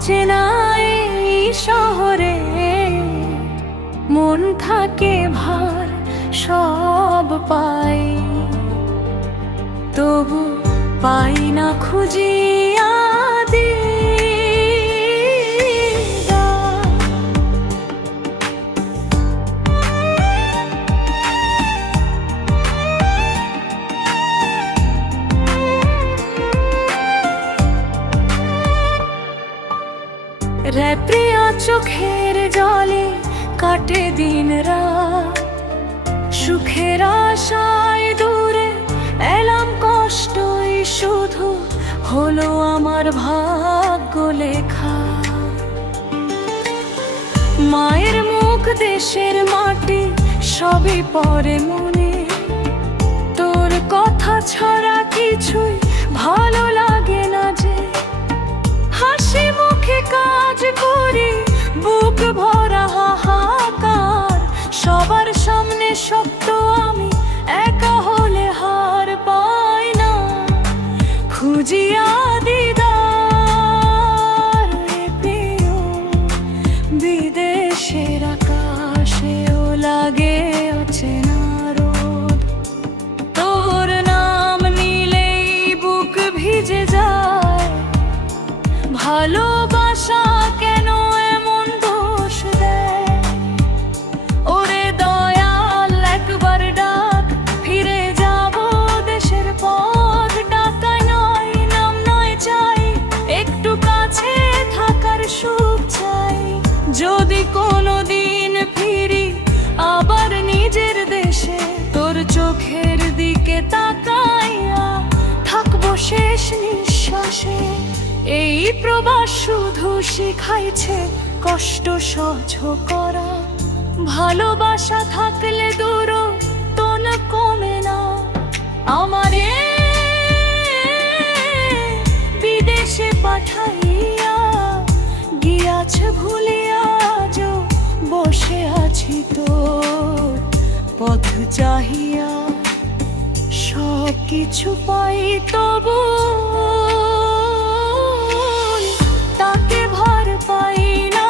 অচেনা এই শহরে মন থাকে ভার, সব পাই তবু পাই না খুঁজিয়া রে প্রিয় চোখের জলে কাটে দিন রাত, সুখের আশায় দূরে এলাম কষ্টই শুধু হলো আমার ভাগ্য লেখা। মায়ের মুখ দেশের মাটি সবই পরে মনে, তোর কথা ছাড়া কিছুই ভালো লাগে না যে। হাসি মুখে কাজ করি, বুক ভরা হাহাকার, সবার সামনে সত্য আমি একা হলে হার পাই না খুঁজিয়া দিদার। প্রিয় বিদেশের আকাশেও লাগে অচেনা রোদ, তোর নাম নিলেই বুক ভিজে যায়। ভালোবাসা কেন এমন দোষ দেয়? ওরে দয়াল একবার ডাক, ফিরে যাব দেশের পথ। টাকা নয়, নাম নয় চাই, একটু কাছে থাকার সুখ চাই। যদি কোনো দিন ফিরি আবার নিজের দেশে, তোর চোখের দিকে তাকাইয়া থাকবো শেষ নিঃশ্বাসে। এই প্রবাস শুধু শিখাইছে কষ্ট সহ্য করা, ভালোবাসা থাকলে দূর তোন কমে না। আমারে বিদেশে পাঠাইয়া গিয়াছে ভুলিয়া, আজ বসে আছি তোর পথ চাহিয়া। সব কিছু পাই তবু তাকে ভর পাই না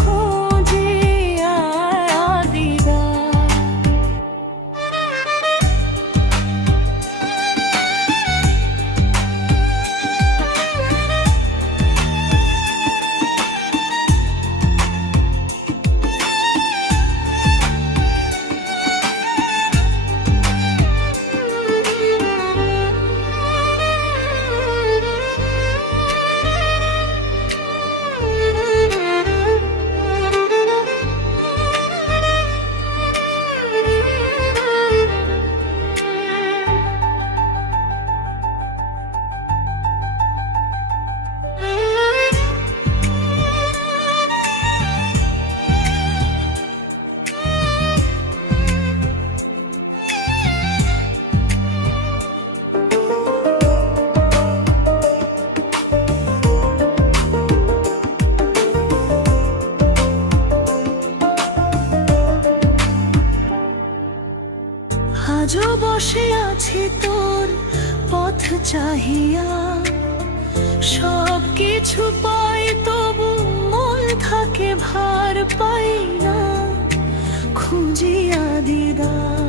খুঁজিয়া দিদার। আজও বসে আছি তোর পথ চাহিয়া। সব কিছু পাই তবু মন থাকে ভার পাই না খুঁজিয়া দিদার।